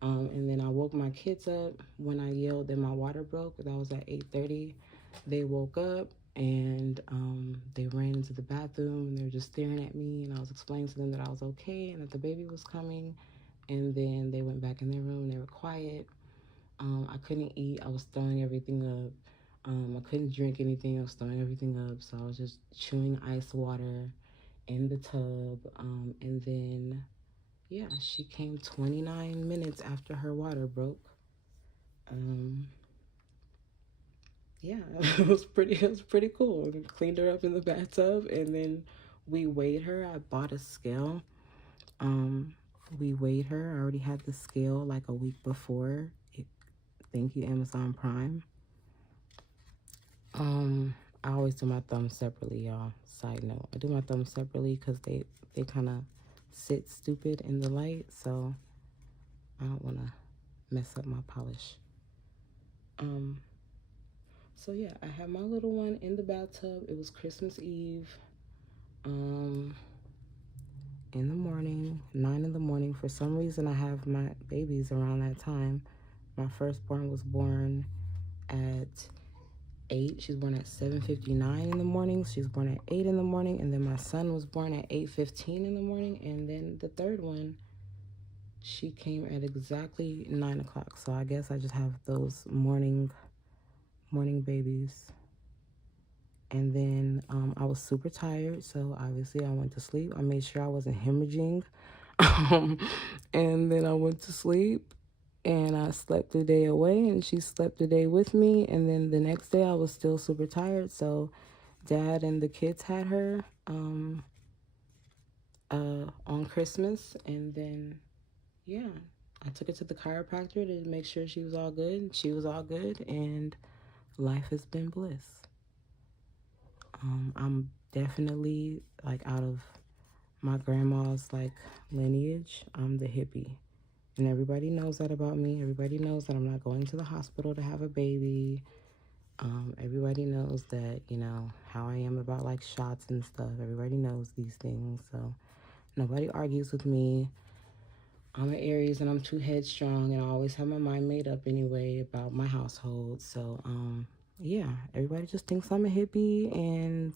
And then I woke my kids up when I yelled that my water broke. That was at 8:30. They woke up, and they ran into the bathroom and they were just staring at me, and I was explaining to them that I was okay and that the baby was coming. And then they went back in their room. They were quiet. I couldn't eat. I was throwing everything up. I couldn't drink anything. I was throwing everything up. So I was just chewing ice water in the tub. And then, yeah, she came 29 minutes after her water broke. Yeah, it was pretty cool. We cleaned her up in the bathtub, and then we weighed her. I bought a scale. We weighed her. I already had the scale like a week before. Thank you, Amazon Prime. I always do my thumbs separately, y'all. Side note, I do my thumbs separately because they kind of sit stupid in the light, so I don't want to mess up my polish. So yeah, I had my little one in the bathtub. It was Christmas Eve. In the morning, 9 in the morning. For some reason, I have my babies around that time. My firstborn was born at 8. She's born at 7:59 in the morning. She's born at 8 in the morning. And then my son was born at 8:15 in the morning. And then the third one, she came at exactly 9 o'clock. So I guess I just have those morning babies. And then I was super tired, so obviously I went to sleep. I made sure I wasn't hemorrhaging. And then I went to sleep, and I slept the day away, and she slept the day with me. And then the next day I was still super tired, so Dad and the kids had her on Christmas. And then, yeah, I took her to the chiropractor to make sure she was all good. She was all good, and life has been bliss. I'm definitely, like, out of my grandma's, like, lineage. I'm the hippie. And everybody knows that about me. Everybody knows that I'm not going to the hospital to have a baby. Everybody knows that, you know, how I am about, like, shots and stuff. Everybody knows these things. So nobody argues with me. I'm an Aries and I'm too headstrong, and I always have my mind made up anyway about my household. So, yeah, everybody just thinks I'm a hippie, and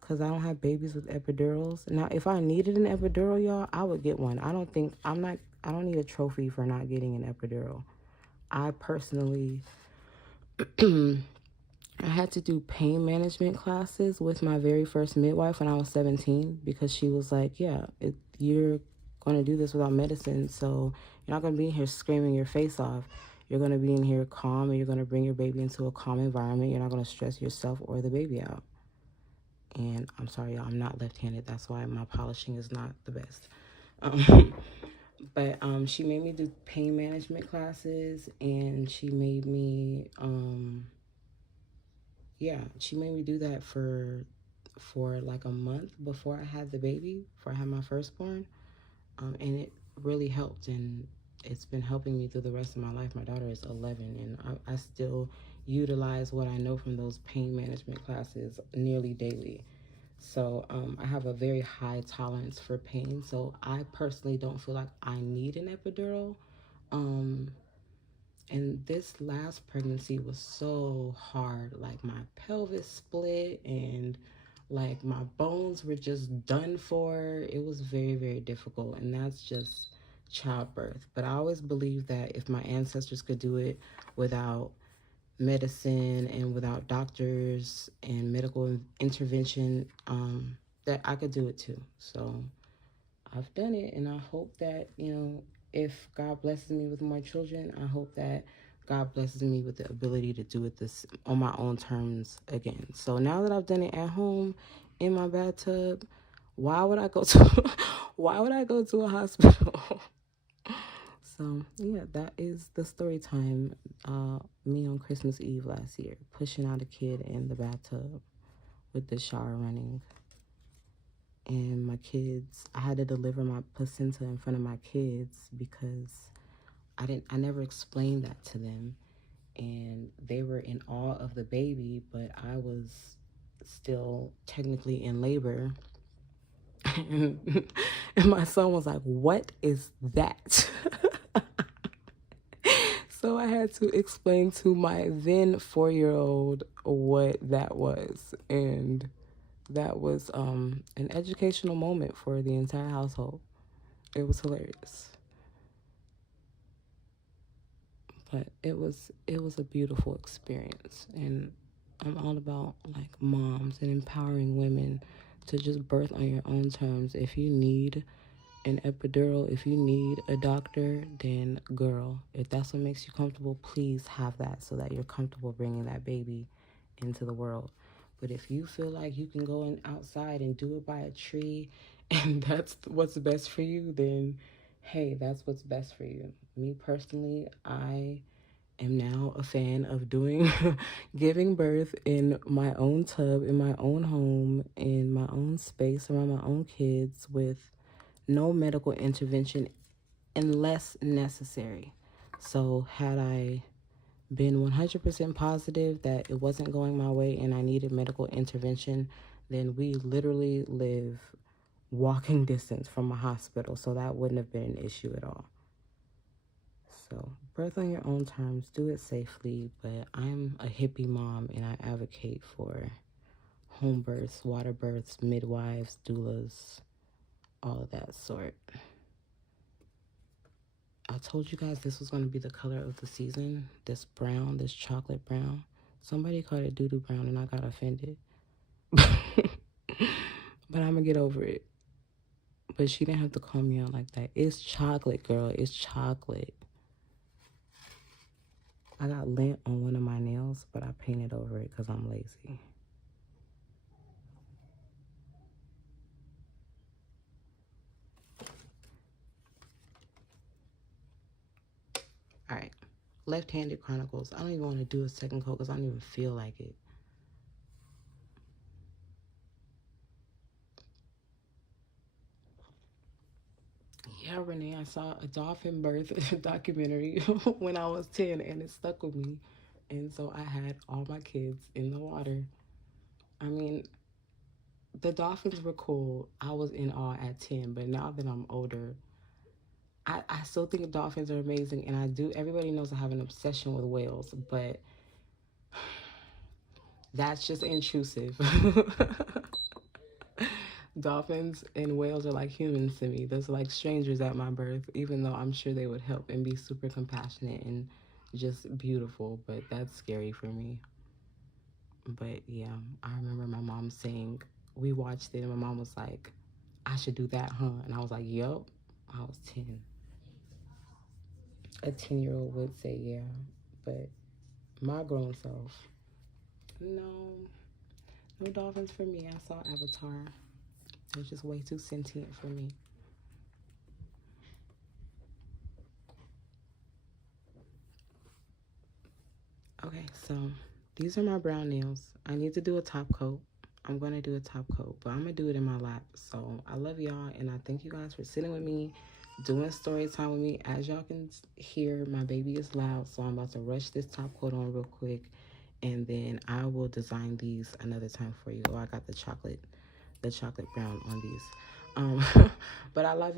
because I don't have babies with epidurals. Now, if I needed an epidural, y'all, I would get one. I don't need a trophy for not getting an epidural. I personally, I had to do pain management classes with my very first midwife when I was 17, because she was like, yeah, you're going to do this without medicine, so you're not going to be in here screaming your face off. You're going to be in here calm, and you're going to bring your baby into a calm environment. You're not going to stress yourself or the baby out. And I'm sorry, y'all, I'm not left-handed. That's why my polishing is not the best. But she made me do pain management classes, and she made me, she made me do that for like a month before I had the baby, before I had my firstborn. And it really helped, and it's been helping me through the rest of my life. My daughter is 11, and I still utilize what I know from those pain management classes nearly daily. So I have a very high tolerance for pain, so I personally don't feel like I need an epidural. And this last pregnancy was so hard. Like, my pelvis split, and like my bones were just done for. It was very, very difficult, and that's just childbirth. But I always believed that if my ancestors could do it without medicine and without doctors and medical intervention, that I could do it too. So I've done it, and I hope that, you know, if God blesses me with more children, I hope that God blesses me with the ability to do it this on my own terms again. So now that I've done it at home in my bathtub, why would I go to a hospital? So yeah, that is the story time. Me on Christmas Eve last year, pushing out a kid in the bathtub with the shower running. And my kids, I had to deliver my placenta in front of my kids because I never explained that to them. And they were in awe of the baby, but I was still technically in labor. And my son was like, "What is that?" So I I had to explain to my then 4-year-old what that was. And that was an educational moment for the entire household. It was hilarious. But it was a beautiful experience. And I'm all about like moms and empowering women to just birth on your own terms. If you need an epidural, if you need a doctor, then girl, if that's what makes you comfortable, please have that so that you're comfortable bringing that baby into the world. But if you feel like you can go outside and do it by a tree and that's what's best for you, then hey, that's what's best for you. Me personally, I am now a fan of doing giving birth in my own tub, in my own home, in my own space, around my own kids, with no medical intervention unless necessary. So had I been 100% positive that it wasn't going my way and I needed medical intervention, then we literally live walking distance from a hospital, so that wouldn't have been an issue at all. So birth on your own terms, do it safely. But I'm a hippie mom and I advocate for home births, water births, midwives, doulas, all of that sort. I told you guys this was going to be the color of the season, this brown, this chocolate brown. Somebody called it doo-doo brown and I got offended. But I'm going to get over it. But she didn't have to call me out like that. It's chocolate, girl. It's chocolate. I got lint on one of my nails, but I painted over it because I'm lazy. All right. Left-handed Chronicles. I don't even want to do a second coat because I don't even feel like it. Yeah, Renee, I saw a dolphin birth documentary when I was 10 and it stuck with me. And so I had all my kids in the water. I mean, the dolphins were cool. I was in awe at 10, but now that I'm older, I still think dolphins are amazing. And I do, everybody knows I have an obsession with whales, but that's just intrusive. Dolphins and whales are like humans to me. They're like strangers at my birth, even though I'm sure they would help and be super compassionate and just beautiful, but that's scary for me. But yeah, I remember my mom saying, we watched it and my mom was like, I should do that, huh? And I was like, yup. I was 10. A 10-year-old would say yeah, but my grown self, no dolphins for me. I saw Avatar. They're just way too sentient for me. Okay, so these are my brown nails. I need to do a top coat. I'm going to do a top coat, but I'm going to do it in my lap. So I love y'all, and I thank you guys for sitting with me, doing story time with me. As y'all can hear, my baby is loud, so I'm about to rush this top coat on real quick, and then I will design these another time for you. Oh, I got the chocolate brown on these. But I love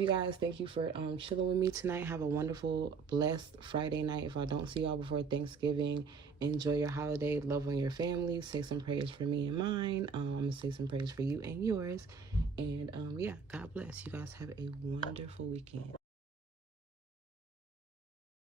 you guys. Thank you for chilling with me tonight. Have a wonderful, blessed Friday night. If I don't see y'all before Thanksgiving, enjoy your holiday. Love on your family. Say some prayers for me and mine. I'm gonna say some prayers for you and yours. And yeah, God bless. You guys have a wonderful weekend.